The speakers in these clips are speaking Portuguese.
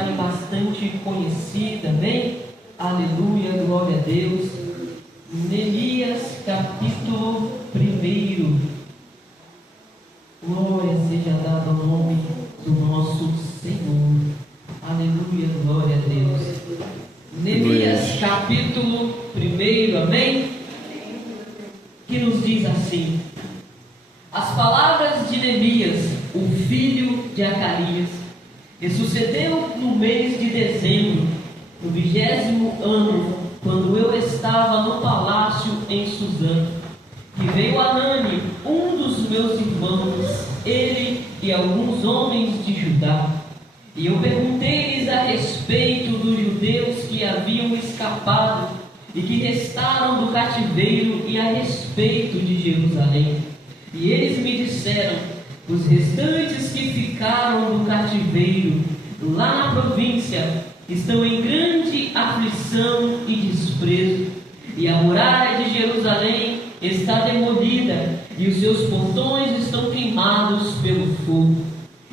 passagem bastante conhecida, amém? Aleluia, glória a Deus. Neemias, capítulo 1. Glória seja dada ao nome do nosso Senhor. Aleluia, glória a Deus. Neemias, capítulo 1, amém? Que nos diz assim: as palavras de Neemias, o filho de Acalias, que sucedeu no mês de dezembro, no 20º ano, quando eu estava no palácio em Suzã, que veio Anani, um dos meus irmãos, ele e alguns homens de Judá, e eu perguntei-lhes a respeito dos judeus que haviam escapado e que restaram do cativeiro, e a respeito de Jerusalém. E eles me disseram: os restantes que ficaram do cativeiro lá na província estão em grande aflição e desprezo, e a muralha de Jerusalém está demolida, e os seus portões estão queimados pelo fogo.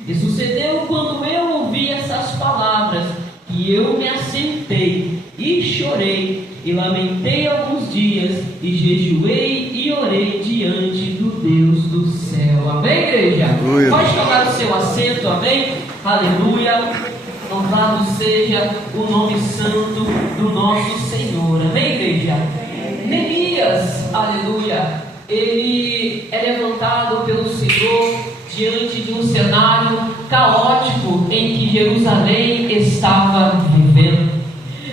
E sucedeu, quando eu ouvi essas palavras, que eu me assentei e chorei e lamentei alguns dias, e jejuei e orei diante do Deus do céu. Amém, igreja? Aleluia. Pode tomar o seu assento, amém? Aleluia. Louvado seja o nome santo do nosso Senhor. Amém, igreja? Neemias, aleluia, ele é levantado pelo Senhor diante de um cenário caótico em que Jerusalém estava vivendo.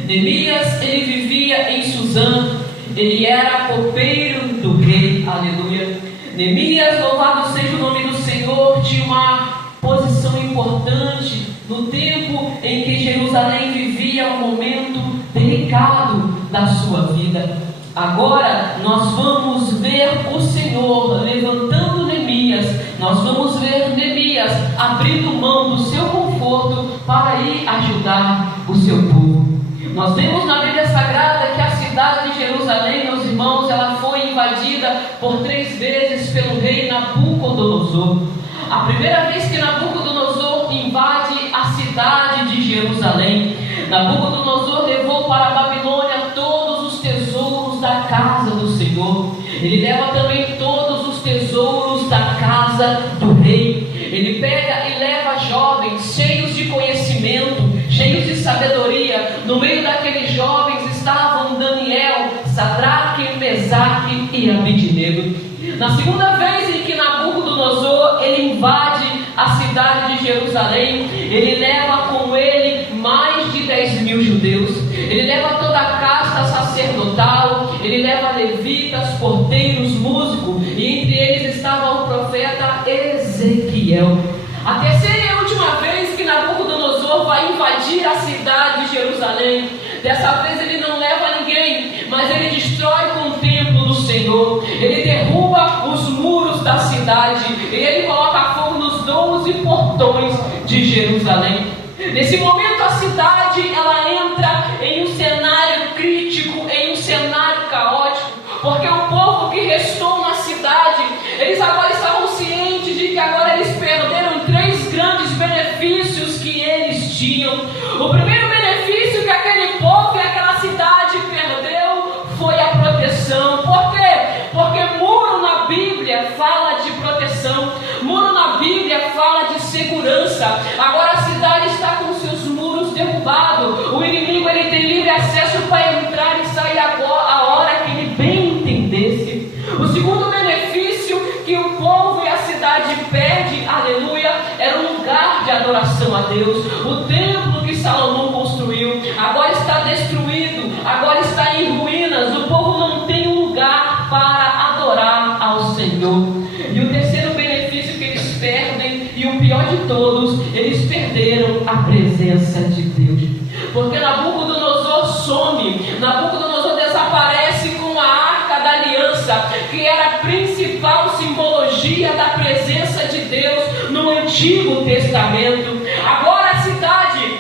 Neemias, ele vivia em Suzã, ele era copeiro do rei, aleluia. Neemias, louvado seja o nome do Senhor, tinha uma posição importante no tempo em que Jerusalém vivia um momento delicado da sua vida. Agora nós vamos ver o Senhor levantando Neemias, nós vamos ver Neemias abrindo mão do seu conforto para ir ajudar o seu povo. Nós vemos na Bíblia Sagrada que a cidade de Jerusalém, meus irmãos, ela foi invadida por 3 vezes pelo rei Nabucodonosor. A primeira vez que Nabucodonosor invade a cidade de Jerusalém, Nabucodonosor levou para a Babilônia todos os tesouros da casa do Senhor. Ele leva também todos os tesouros da casa do rei. Ele pega e leva jovens cheios de conhecimento, cheios de sabedoria. No meio daqueles jovens estavam Daniel, Sadraque, Mesaque e Abednego. Na segunda vez em que Nabucodonosor ele invade a cidade de Jerusalém, ele leva com ele mais de 10.000 judeus. Ele leva toda a casta sacerdotal, ele leva levitas, porteiros, músicos, e entre eles estava o profeta Ezequiel. A terceira e última vez que Nabucodonosor vai invadir a cidade de Jerusalém, dessa vez ele não leva ninguém, mas ele destrói com o templo do Senhor. Ele derruba os muros da cidade e ele coloca fogo nos 12 portões de Jerusalém. Nesse momento a cidade ela entra em um cenário crítico, em um cenário caótico, porque o povo que restou na cidade, eles agora estavam cientes de que agora eles perderam 3 grandes benefícios que eles tinham. O primeiro benefício que aquele povo e aquela cidade perdeu foi a proteção. Por quê? Porque muro na Bíblia fala de proteção, muro na Bíblia fala de segurança. Agora a cidade está com seus muros derrubados, o inimigo ele tem livre acesso para entrar e sair a hora que ele bem entendesse. O segundo benefício que o povo e a cidade perde, aleluia, era um lugar de adoração a Deus. O templo que Salomão construiu agora está destruído, agora está em ruínas. O povo não tem um lugar para adorar ao Senhor. E o terceiro benefício que eles perdem, e o pior de todos, eles perderam a presença de Deus. Porque Nabucodonosor some, Nabucodonosor desaparece com a Arca da Aliança, que era a principal simbologia da presença de Deus no Antigo Testamento. Agora a cidade,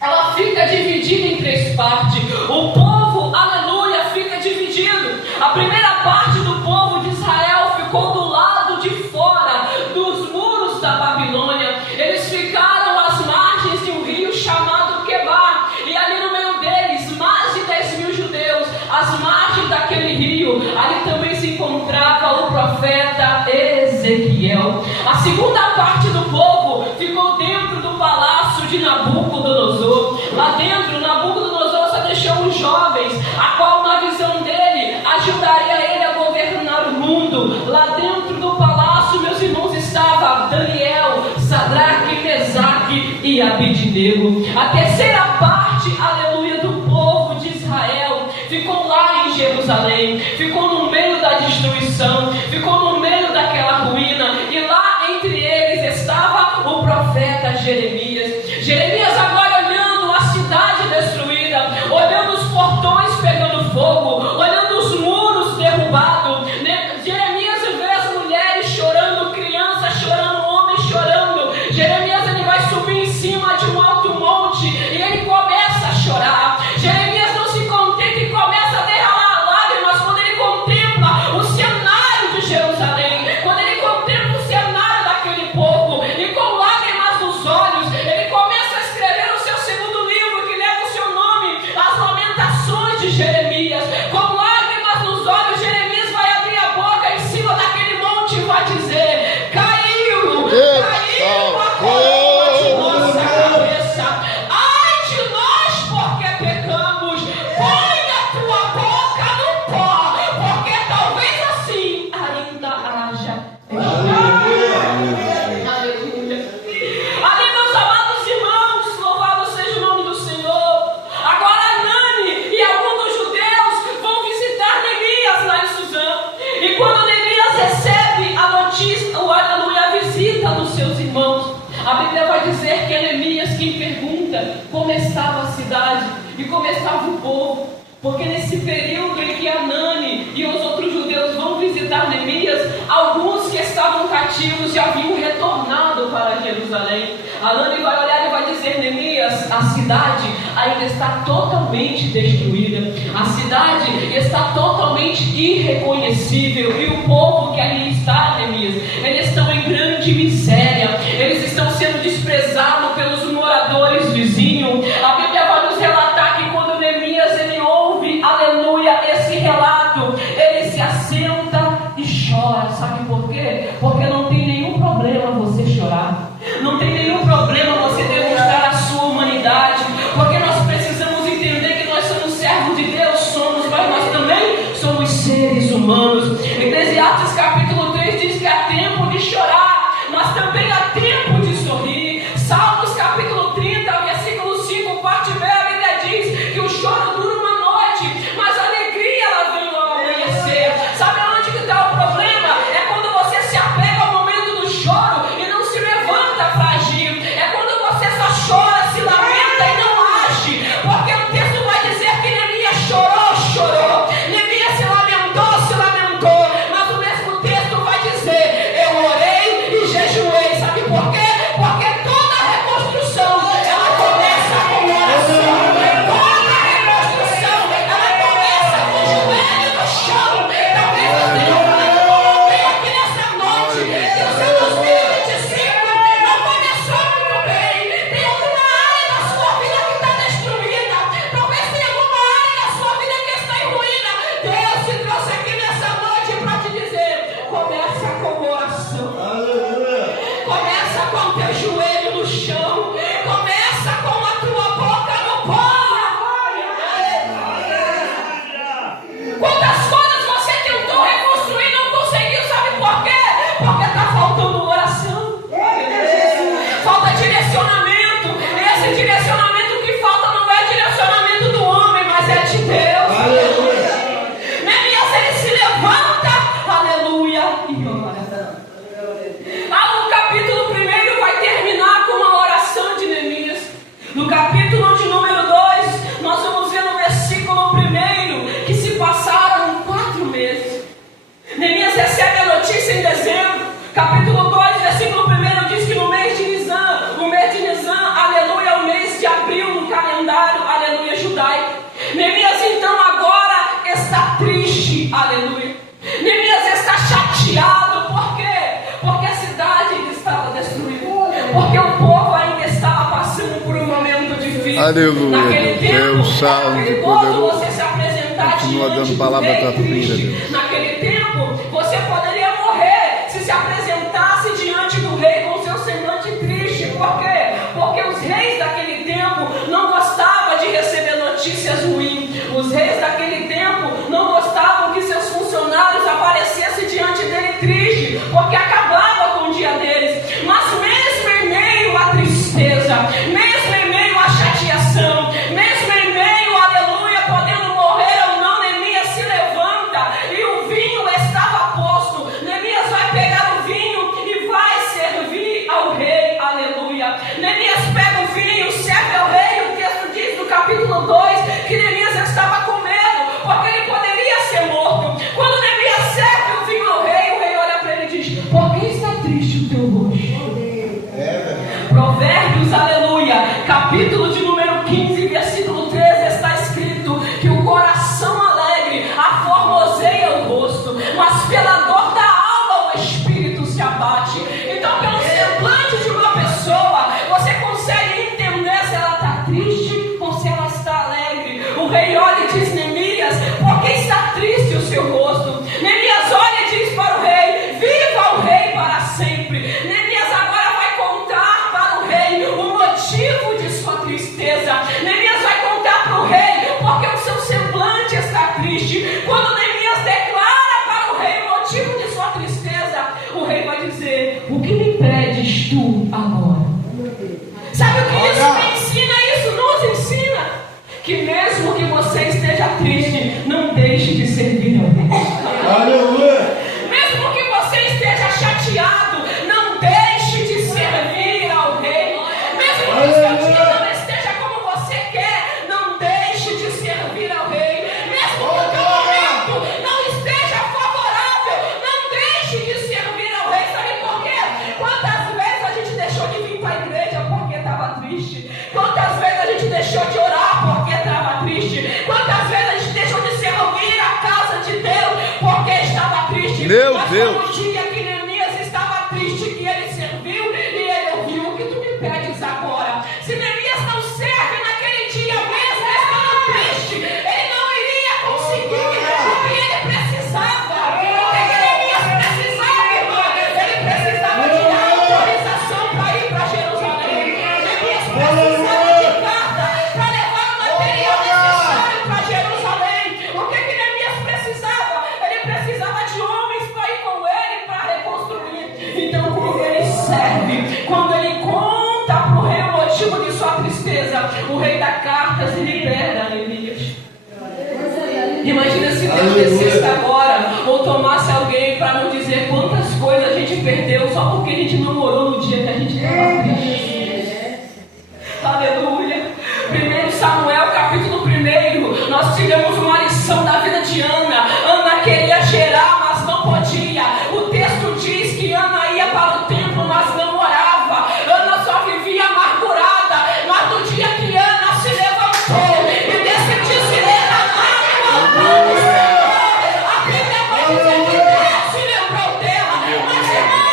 ela fica dividida em 3 partes. O povo, aleluia, fica dividido. A primeira parte do povo de Israel ficou do lado de fora dos muros da Babilônia. Eles ficaram às margens de um rio chamado profeta Ezequiel. A segunda parte do povo ficou dentro do palácio de Nabucodonosor. Lá dentro, Nabucodonosor só deixou os jovens, a qual, na visão dele, ajudaria ele a governar o mundo. Lá dentro do palácio, meus irmãos, estava Daniel, Sadraque, Mesaque e Abidnego. A terceira parte, aleluia, do povo de Israel ficou lá em Jerusalém, ficou no meio da destruição, ficou no meio daquela ruína, e lá entre eles estava o profeta Jeremias. Jeremias agora olhando a cidade destruída, olhando os portões pegando fogo, olhando os muros derrubados, né? Jeremias vê as mulheres chorando, crianças chorando, homens chorando. Jeremias ele vai subir em cima de um alto monte e ele começa a chorar. Jeremias não se contenta e começa a derramar lágrimas quando ele contempla o cenário de Jerusalém, quando ele contempla o cenário daquele povo, e com lágrimas nos olhos ele começa a escrever o seu segundo livro, que leva o seu nome, As Lamentações de Jeremias. Com lágrimas nos olhos, Jeremias vai abrir a boca em cima daquele monte e vai dizer: caiu a coroa de nossa cabeça. Ai de nós, porque pecamos. Põe a tua boca no pó, porque talvez assim ainda haja. Aleluia. Ali, meus amados irmãos, louvado seja o nome do Senhor. Agora Hanani e alguns dos judeus vão visitar Neemias lá em Suzã. E quando Neemias recebe a notícia, a visita dos seus irmãos, a Bíblia vai dizer que é Neemias quem pergunta como estava a cidade e como estava o povo. Porque nesse período em que Hanani e os outros judeus vão visitar Neemias, alguns que estavam cativos já haviam retornado para Jerusalém. Hanani vai olhar e vai dizer: Neemias, a cidade ainda está totalmente destruída, a cidade está totalmente irreconhecível, e o povo que ali está, Neemias, eles estão em grande miséria, eles estão sendo desprezados pelos moradores vizinhos. A Bíblia vai nos relatar que quando Neemias ele ouve, aleluia, esse relato, ele se assenta e chora. Sabe por quê? Porque não tem nenhum problema você chorar, não tem nenhum problema você demonstrar a sua humanidade, porque nós precisamos entender que nós somos servos de Deus, mas nós também somos seres humanos. Eclesiastes capítulo 3 diz que há tempo de chorar, mas também há tempo de sorrir. Salmos capítulo 30, versículo 5, parte B, a Bíblia diz que o choro dura uma noite, mas a alegria ela vem ao amanhecer. Sabe onde que está o problema? É quando você se apega ao momento do choro e não se levanta para agir. É quando você só chora, se lamenta e não age. Porque o texto vai dizer que Neemias chorou. Neemias se lamentou. Mas o mesmo texto vai dizer: eu orei e jejuei. Sabe por quê? Porque toda reconstrução ela começa com oração. Toda reconstrução ela começa com o joelho no chão. Talvez você não tenha aqui nessa noite. Esse é 2025 não começou muito bem. Tem alguma área da sua vida que está destruída. Talvez tenha alguma área da sua vida que está em ruína. Deus te trouxe aqui nessa noite para te dizer: começa com oração. Começa com o teu joelho no chão. Começa com a tua boca no pó. Quantas coisas você tentou reconstruir e não conseguiu, sabe por quê? Porque está faltando oração. Falta direcionamento. Esse direcionamento que falta não é direcionamento do homem, mas é de Deus. Neemias ele se levanta, aleluia, e ora. O capítulo 1 vai terminar com uma oração de Neemias. No capítulo de número 2, nós vamos ver no versículo 1 que se passaram 4 meses. Neemias recebe a notícia em dezembro. Capítulo 2, versículo 1 diz que no mês de Nisan, aleluia, o mês de abril no calendário, aleluia, judaico. Neemias então agora está triste, aleluia. Neemias está chateado. Por quê? Porque a cidade estava destruída, porque o povo ainda estava passando por um momento difícil. Aleluia. Naquele tempo, Deus salve, era perigoso poderoso. você se apresentar Continua diante dando palavra do à tua rei filha, triste. Deus. Naquele tempo, você poderia morrer porque acabava com o dia deles. Mas mesmo em meio à tristeza, mesmo em meio à chateação, mesmo em meio, aleluia, podendo morrer ou não, Neemias se levanta e o vinho estava posto. Neemias vai pegar o vinho e vai servir ao rei, aleluia. Neemias pega o vinho, serve ao rei. O texto diz no capítulo 2 que Neemias estava com medo, porque ele poderia ser morto. Quando Neemias serve o vinho ao rei, o rei olha para ele e diz: por que está triste o teu rosto? Provérbios, aleluia, capítulo de número 15, versículo 13, está escrito que o coração alegre aformoseia o rosto, mas pela dor da alma o espírito se abate. Então, pelo semblante de uma pessoa, você consegue entender se ela está triste ou se ela está alegre. O rei olha e diz: Neemias, por que está triste o seu rosto? Neemias olha e diz para o rei: viva o rei para sempre. Neemias agora vai contar para o rei o motivo de sua tristeza. Neemias vai contar para o rei porque o seu semblante está triste. Quando Neemias declara para o rei o motivo de sua tristeza, o rei vai dizer: o que me pedes tu agora? Sabe o que isso me ensina? Isso nos ensina que mesmo que você esteja triste, não deixe de servir ao rei. Aleluia! Mesmo que você esteja chateado, não deixe de servir ao rei. Mesmo que o seu dia não esteja como você quer, não deixe de servir ao rei. Mesmo que o teu momento não esteja favorável, não deixe de servir ao rei. Sabe por quê? Quantas vezes a gente deixou de vir para a igreja porque estava triste? Quantas vezes a gente deixou de orar porque estava triste? Quantas vezes a gente deixou de servir a casa de Deus porque estava triste? Meu Mas Deus! foi um dia que Neemias estava triste, que ele serviu e ele ouviu: o que tu me pedes agora? Se Neemias não serve naquele dia mesmo, estando triste, ele não iria conseguir o que ele precisava. O que Neemias precisava, irmão? Ele precisava de autorização para ir para Jerusalém. Neemias precisava de carta para levar o material necessário para Jerusalém. O que Neemias precisava? Ele precisava de homens para ir com ele para reconstruir. Então, quando ele serve, quando ele conta para o rei o motivo de sua tristeza, o rei dá cartas e libera Neemias. Imagina se Deus descesse agora ou tomasse alguém para não dizer quantas coisas a gente perdeu só porque a gente não orou no dia que a gente estava triste. Aleluia. 1 Samuel capítulo 1, nós tivemos uma lição da vida de Ana. Ana queria gerar, mas não podia. O texto diz que Ana ia para o templo, mas não orava. Ana só vivia amargurada. Mas no dia que Ana se levantou e decidiu se derramar no altar do Senhor, a Bíblia vai dizer que Deus se lembrou dela. Mas, irmão,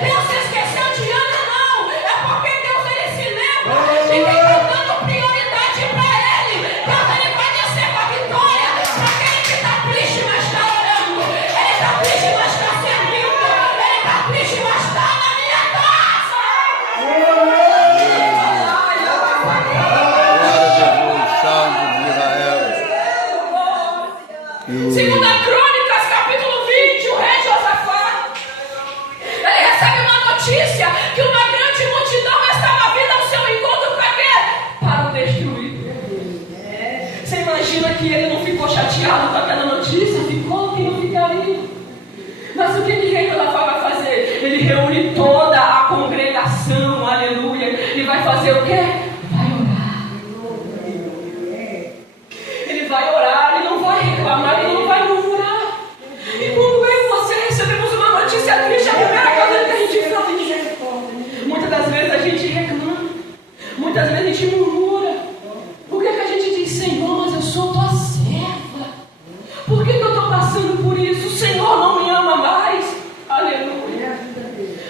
Deus se esqueceu de Ana, não. É porque Deus, ele se lembra de quem está dando prioridade para ele. Deus, ele vai descer com a vitória para aquele que está triste, mas está orando. Ele está triste, mas está servindo. Ele está triste, mas está na minha casa. Segunda Crônicas, capítulo 20, o rei Josafá, ele recebe uma notícia que uma grande multidão estava vindo ao seu encontro para quê? Para o destruir. Você imagina que ele não ficou chateado com aquela notícia? Ficou, que não ficaria. Mas o que o rei Josafá vai fazer? Ele reúne toda a congregação, aleluia, e vai fazer o quê? Vai orar. Ele vai orar, ele não vai reclamar, ele não vai murmurar. E quando eu e você recebemos uma notícia triste, a primeira coisa que a gente faz, muitas das vezes a gente reclama, muitas vezes a gente murmura. Por que a gente diz: Senhor, mas eu sou tua serva? Por que eu estou passando por isso? O Senhor não me ama mais. Aleluia.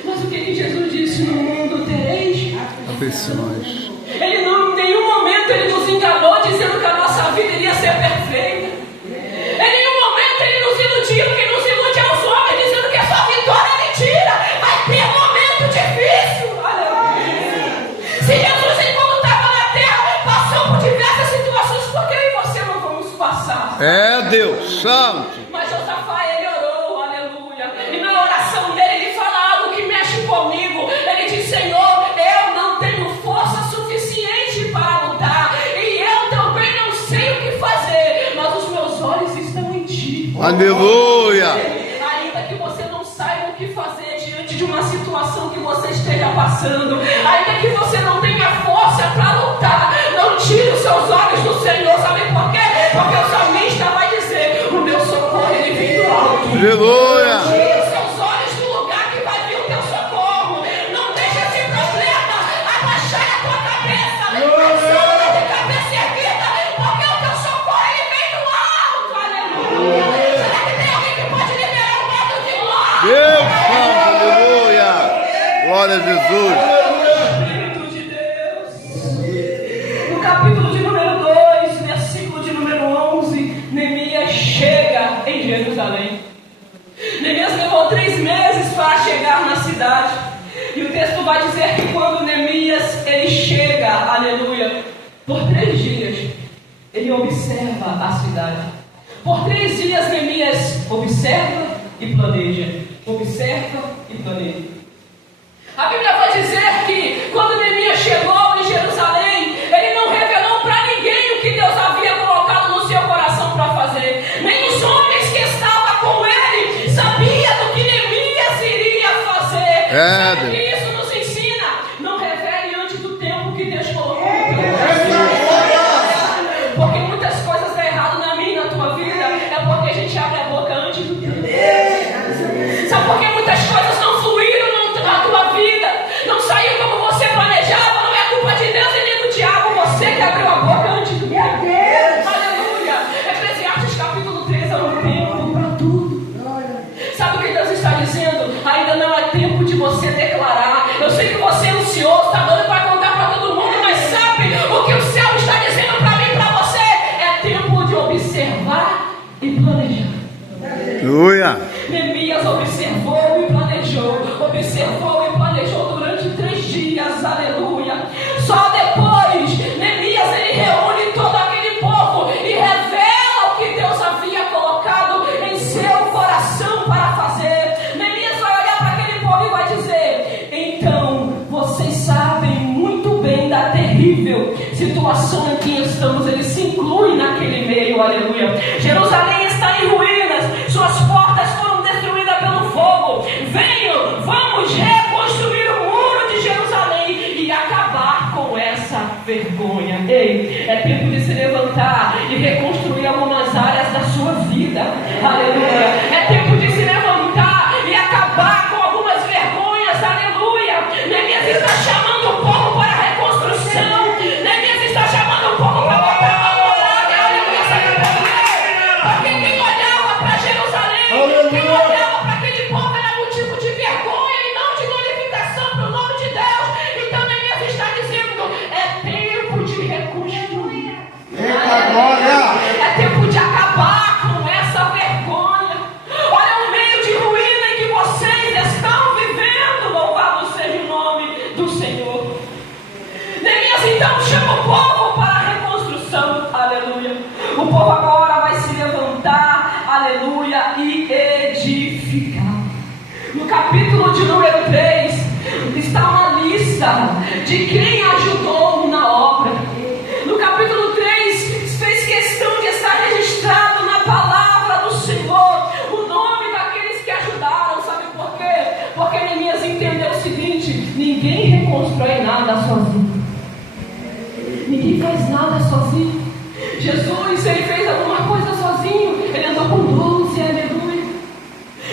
Mas o que Jesus disse? No mundo tereis aflições. Ele não, em nenhum momento ele nos enganou dizendo que a nossa vida iria ser perfeita. Em nenhum momento ele nos iludiu, porque nos ilude aos homens dizendo que a sua vitória é mentira. Vai ter momento difícil. Aleluia. Se Jesus, enquanto estava na terra, passou por diversas situações, por que eu e você não vamos passar? É Deus Santo. Mas Josafá, ele orou, aleluia. E na oração dele, ele Aleluia. Ainda que você não saiba o que fazer diante de uma situação que você esteja passando, ainda que você não tenha força para lutar, não tire os seus olhos do Senhor. Sabe por quê? Porque o salmista vai dizer: o meu socorro ele vem do alto. Aleluia. Tire os seus olhos do lugar que vai vir o teu socorro. Não deixe esse problema abaixar a tua cabeça. Levanta de cabeça erguida, porque o teu socorro ele vem do alto. Aleluia. Será que tem alguém que pode liberar um modo de glória? Deus Santo, aleluia. Glória a Jesus. Espírito de Deus. No capítulo de número 2, versículo de número 11, Neemias chega em Jerusalém. Neemias levou 3 meses para chegar na cidade. E o texto vai dizer que quando Neemias ele chega, aleluia, por 3 dias, ele observa a cidade. Por 3 dias Neemias observa e planeja. Observa e planeja. A Bíblia vai dizer que quando Neemias chegou em Jerusalém, ele não revelou para ninguém o que Deus havia colocado no seu coração para fazer. Nem os homens que estavam com ele sabiam do que Neemias iria fazer. Sabe o que isso nos ensina? Não revele antes do tempo que Deus colocou no teu coração. Porque muitas coisas dão errado na minha e na tua vida, é porque a gente abre a boca antes do tempo. Sabe por que muitas coisas não fluíram na tua vida? Não saiu como você planejava? Não é culpa de Deus e nem do diabo. Você que abriu a boca antes do tempo. Aleluia. Eclesiastes capítulo 3 é um tempo para tudo. Sabe o que Deus está dizendo? Ainda não é tempo de você declarar. Eu sei que você é ansioso, está doido para contar para todo mundo, mas sabe o que o céu está dizendo para mim e para você? É tempo de observar e planejar. Aleluia. Neemias observou e planejou durante 3 dias, aleluia. Só depois, Neemias ele reúne todo aquele povo e revela o que Deus havia colocado em seu coração para fazer. Neemias vai olhar para aquele povo e vai dizer: então, vocês sabem muito bem da terrível situação em que estamos. Ele se inclui naquele meio, aleluia. Jerusalém está em ruínas, suas portas foram destruídas pelo fogo. Venham, vamos reconstruir o muro de Jerusalém e acabar com essa vergonha. Ei, é tempo de se levantar e reconstruir algumas áreas da sua vida, aleluia. É tempo de se levantar e acabar com algumas vergonhas, aleluia. Neemias está chamando o povo para a reconstrução. Neemias está chamando o povo para botar uma morada, aleluia. Sabe por quê? Porque quem olhava para Jerusalém, quem olhava para aquele povo era motivo de vergonha e não de glorificação para o nome de Deus. Então Neemias está dizendo: é tempo de reconstruir. É tempo de acabar com essa vergonha. Olha o meio de ruína em que vocês estão vivendo. Louvado seja o nome do Senhor. Neemias então chama o povo para a reconstrução, aleluia. O povo agora vai se levantar, aleluia, e edificar. No capítulo de número 3 está uma lista de quem ajudou na obra. No capítulo 3 fez questão de estar registrado na palavra do Senhor o nome daqueles que ajudaram. Sabe por quê? Porque Neemias entendeu o seguinte: ninguém reconstrói nada sozinho. Ninguém faz nada sozinho. Jesus, ele fez alguma coisa sozinho. Ele andou com 12, aleluia.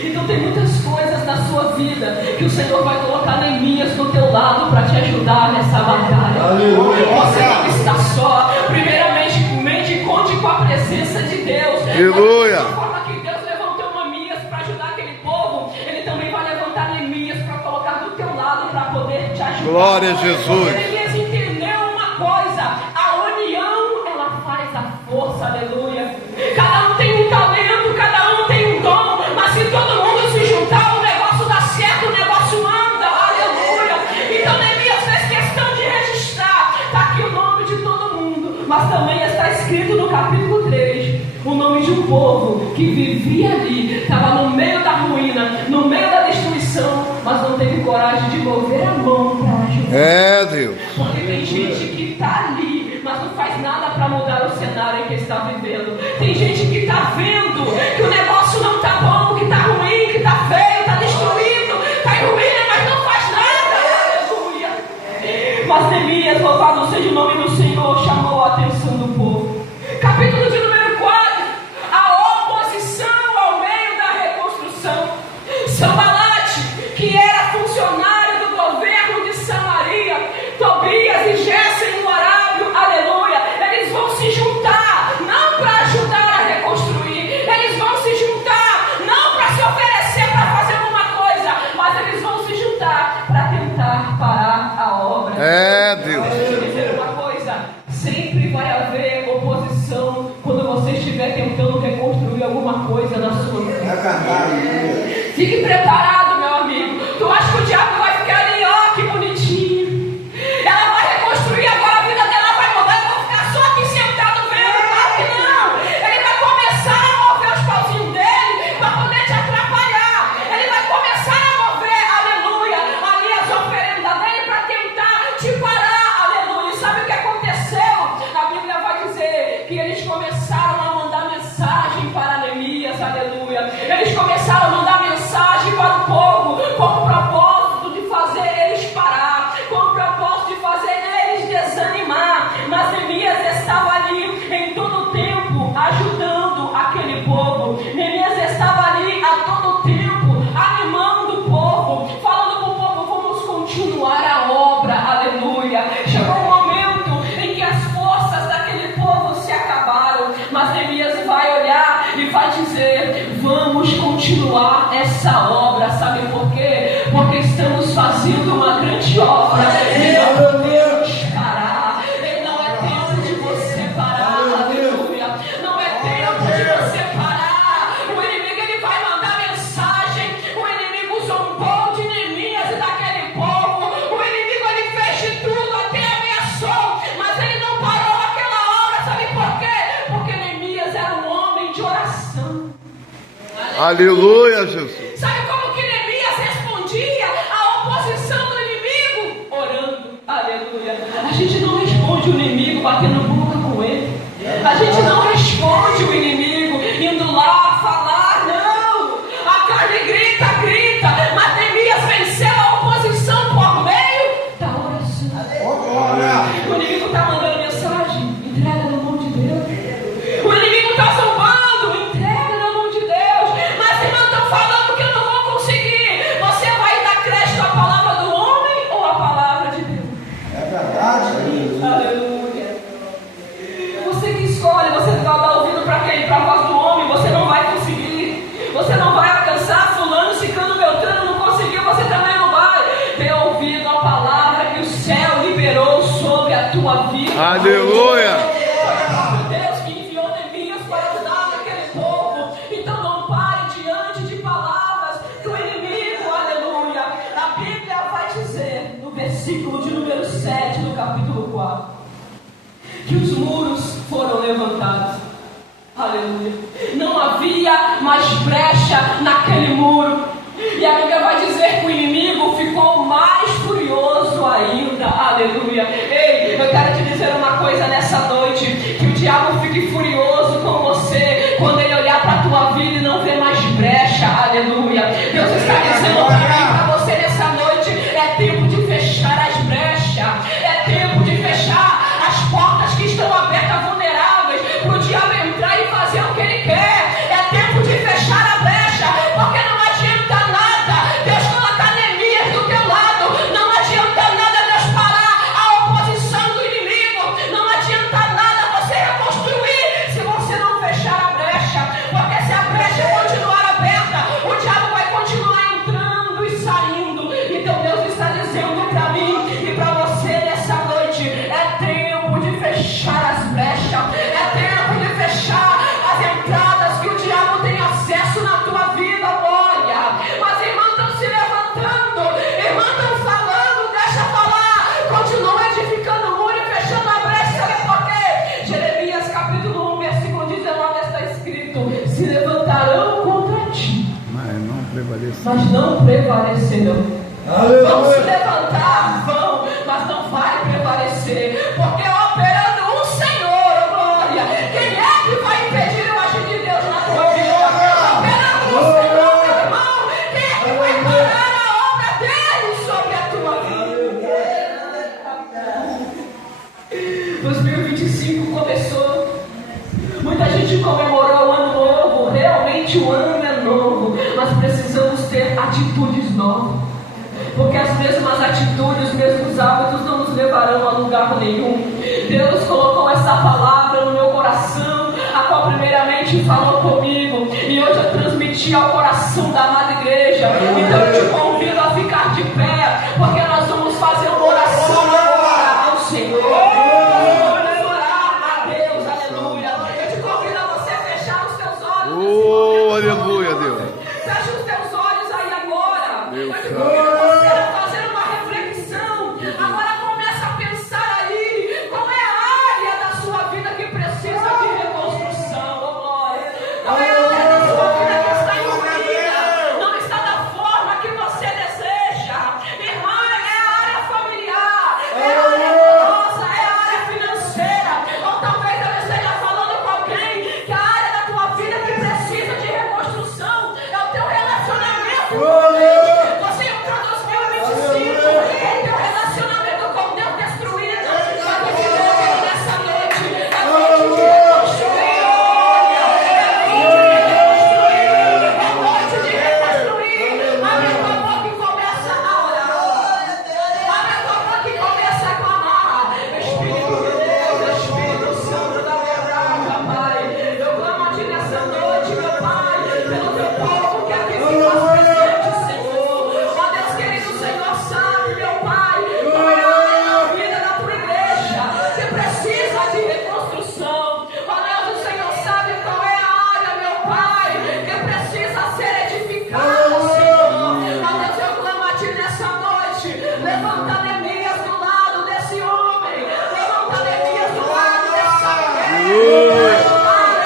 Então tem muitas coisas na sua vida que o Senhor vai colocar Neemias do teu lado para te ajudar nessa batalha. Aleluia. Você não está só. Primeiramente, conte com a presença de Deus. Aleluia. Da forma que Deus levantou Neemias para ajudar aquele povo, ele também vai levantar Neemias para colocar do teu lado para poder te ajudar. Glória a Jesus. Neemias entendeu uma coisa: a união ela faz a força, aleluia. Cada um tem um talento, cada um tem um dom, mas se todo mundo se juntar, o negócio dá certo, o negócio anda, aleluia. Então Neemias fez questão de registrar, está aqui o nome de todo mundo, mas também está escrito no capítulo 3 o nome de um povo que vivia ali, estava no meio da ruína, no meio da destruição, mas não teve coragem de mover a mão para ajudar. É, Deus. Porque tem gente que está ali, mas não faz nada para mudar o cenário em que está vivendo. Tem gente que está vendo que o negócio Neemias, louvado seja o nome do Senhor, chamou a atenção do povo. Capítulo de número 4, a oposição ao meio da reconstrução. Sanbalate, que era funcionário do governo de Samaria, Tobias e Gésem no Arábio, aleluia, eles vão se juntar, não para ajudar a reconstruir, eles vão se juntar, não para se oferecer para fazer alguma coisa, mas eles vão se juntar para tentar parar a obra. Deus. Deixa eu dizer uma coisa, sempre vai haver oposição quando você estiver tentando reconstruir alguma coisa na sua vida. Fique preparado, meu amigo. Tu acha que o diabo vai ficar ali, ó, que bonitinho. Ela vai reconstruir, agora a vida dela vai mudar. Eu vou ficar só aqui sentado vendo. Claro que não. Ele vai começar a mover os pauzinhos dele para poder te atrapalhar. Ele vai começar a mover, aleluia, ali as oferendas dele para tentar te parar, aleluia. E sabe o que aconteceu? A Bíblia vai dizer que eles começaram a mandar mensagem para Neemias, aleluia. Eles começaram a mandar mensagem para o povo com o propósito de fazer eles parar, com o propósito de fazer eles desanimar. Mas Neemias estava ali em todo o tempo ajudando aquele povo. Neemias estava ali a todo o tempo animando o povo, falando para o povo: vamos continuar a obra, aleluia. Chegou um momento em que as forças daquele povo se acabaram, mas Neemias vai olhar e vai dizer: vamos continuar essa obra. Sabe por quê? Porque estamos fazendo uma grande obra e não podemos parar. E não é tempo de você parar, aleluia. Não é tempo de você parar. O inimigo, ele vai mandar mensagem. O inimigo zombou de Neemias e daquele povo. O inimigo, ele fez de tudo, até ameaçou, mas ele não parou aquela obra. Sabe por quê? Porque Neemias era um homem de oração. Aleluia, Jesus. Sabe como que Neemias respondia à oposição do inimigo? Orando, aleluia. A gente não responde o inimigo batendo boca com ele. A gente não responde o inimigo indo lá falar, não. A carne grita, grita, mas Neemias venceu a oposição por meio da oração. O inimigo está mandando mensagem, entrega na mão de Deus. O inimigo está zombando, entrega na mão de Deus. Mas irmãos, estão falando que eu não vou conseguir. Você vai dar crédito à palavra do homem ou à palavra de Deus? É verdade. Aleluia. Você que escolhe, você vai dar ouvido para quem? Para a voz do homem, você não vai conseguir. Você não vai alcançar. Fulano, ciclano, beltrano não conseguiu, você também não vai. Dê ouvido à palavra que o céu liberou sobre a tua vida. Aleluia. Deus que enviou Neemias para ajudar aquele povo. Então não pare diante de palavras do inimigo, aleluia. A Bíblia vai dizer, no versículo de número 7 do capítulo 4, que os muros foram levantados, aleluia. Não havia mais brecha naquele muro. E a Bíblia vai dizer que o inimigo ficou mais furioso ainda, aleluia. Ei, eu quero te dizer uma coisa nessa noite: que o diabo fique furioso com você quando ele olhar para a tua vida e não ver mais brecha, aleluia. Deus está dizendo para você nessa noite: é tempo de fechar as brechas, é tempo de fechar as portas que estão abertas, vulneráveis, para o diabo entrar e fazer o que ele quer. É tempo de fechar a brecha, porque não adianta nada Deus colocar Neemias do teu lado, não adianta nada Deus parar a oposição do inimigo, não adianta nada você reconstruir se você não fechar a brecha, porque se a brecha continuar aberta, o diabo vai continuar entrando e saindo. Então Deus está dizendo para mim e para você nessa noite: é tempo de fechar as brechas, é tempo de fechar as entradas que o diabo tem acesso na tua vida, olha. Mas irmãos estão se levantando, irmãos estão falando, deixa falar, continua edificando o muro e fechando a brecha. Sabe por quê? Jeremias capítulo 1, versículo 19 está escrito: se levantarão contra ti, mas não prevalecerão. Vão se levantar, vão, mas não vai prevalecer, porque operando o Senhor, oh glória, quem é que vai impedir o agir de Deus na tua vida? Operando o Senhor, meu irmão, quem é que vai parar a obra dele sobre a tua vida? 2025 começou. Muita gente comemorou o ano novo. Realmente o ano é novo, mas precisamos ter atitudes novas, porque as mesmas atitudes, os mesmos hábitos não nos levarão a lugar nenhum. Deus colocou essa palavra no meu coração, a qual primeiramente falou comigo, e hoje eu transmiti ao coração da amada igreja. Então eu te convido a ficar de pé, porque nós vamos fazer uma oração agora ao Senhor. Vamos orar a Deus, aleluia. Eu te convido a você fechar os teus olhos. Oh, aleluia, Deus. Fecha os teus olhos aí agora. Meu Eu te Deus. convido a você a fazer uma reflexão. Agora começa a pensar aí qual é a área da sua vida que precisa de reconstrução. Oh, glória. Qual é a área da sua vida que está em ruína, não está da forma que você deseja. Irmã, é a área familiar, é a área amorosa, é a área financeira. Ou talvez eu esteja falando com alguém que a área da tua vida que precisa de reconstrução é o teu relacionamento com Deus. Você entrou em 2025 e teu relacionamento com Deus destruído. Mas eu te convido nessa noite, é noite de reconstruir. É noite de reconstruir. Abre a tua boca e começa a orar. Abre a tua boca e começa a clamar. Espírito de Deus, Espírito Santo da verdade, Pai. Eu clamo a ti nessa noite, meu Pai, pelo teu povo que aqui se faz presente, Senhor. Ó Deus querido, o Senhor sabe, meu Pai, qual é a área da vida da tua igreja que precisa de reconstrução. Ó Deus, o Senhor sabe qual é a área, meu Pai, que precisa ser edificada, Senhor. Ó Deus, eu clamo a ti nessa noite. Levanta Neemias do lado desse homem. Levanta Neemias do lado dessa mulher.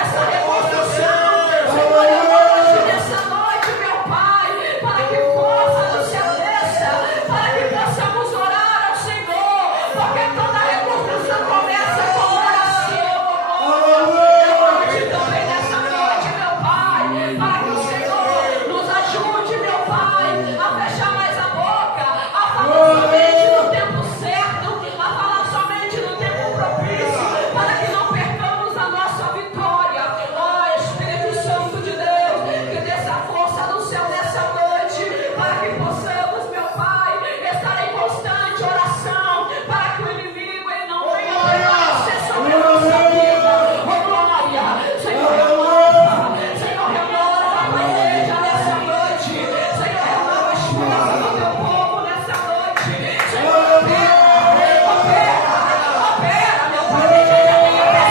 Essa reconstrução. Senhor, eu clamo a ti nessa noite, meu Pai, para que força do céu desça, para que possamos orar ao Senhor, porque toda reconstrução começa com oração. Eu clamo a ti também nessa noite, meu Pai, para que o Senhor nos ajude, meu Pai, a fechar mais a boca, a falar somente no tempo certo, a falar somente no tempo propício, para que não percamos a nossa vitória. Ó Espírito Santo de Deus, que dê a força do céu nessa noite, para que possamos, meu Pai, estar em constante oração, para que o inimigo ele não venha prevalecer sobre a nossa vida. Oh, glória! Senhor, renova a tua igreja nessa noite. Senhor, renova a esperança do teu povo nessa noite. Senhor, opera, meu Pai, a igreja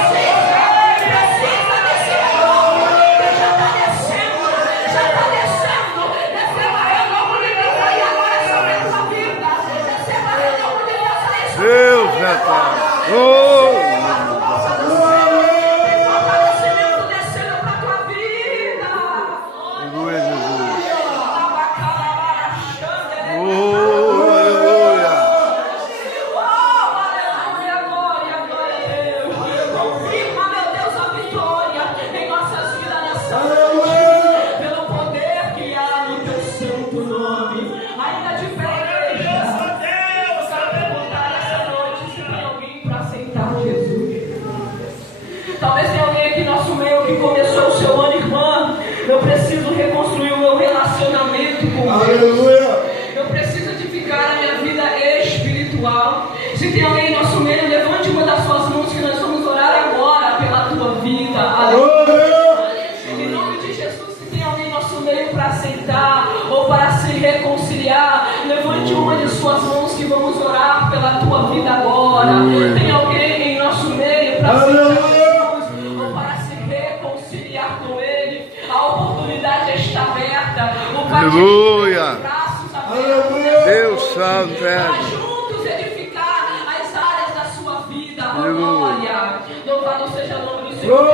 precisa desse renovo, que já está descendo, receba renovo de Deus aí agora sobre a tua vida, receba renovo de Deus aí sobre a Deus, tua vida meu Pai. agora. Oh, Tem fortalecimento descendo para a tua vida. aleluia, Jesus. Oh, aleluia. Glória a Deus. Confirma, meu Deus, a vitória em nossas vidas nessa noite, pelo poder que há no teu santo nome. Ainda de pé, igreja. Eu quero perguntar essa noite se tem alguém para aceitar Jesus. Talvez tenha alguém aqui no nosso meio que começou o seu ano, irmã. Eu preciso reconstruir o meu relacionamento com Deus. Aleluia. Eu preciso edificar a minha vida espiritual. Se tem alguém em nosso meio, levante uma das suas mãos que nós vamos orar agora pela tua vida. Aleluia. Em nome de Jesus, se tem alguém em nosso meio para aceitar ou para se reconciliar, levante uma de suas mãos que vamos orar pela tua vida agora. Tem alguém em nosso meio para aceitar Jesus ou para se reconciliar com Ele? A oportunidade está aberta. O Pai de Aleluia. braços abertos. Deus Santo Para é. juntos edificar as áreas da sua vida. Oh, Aleluia. glória. Louvado seja o nome do Senhor.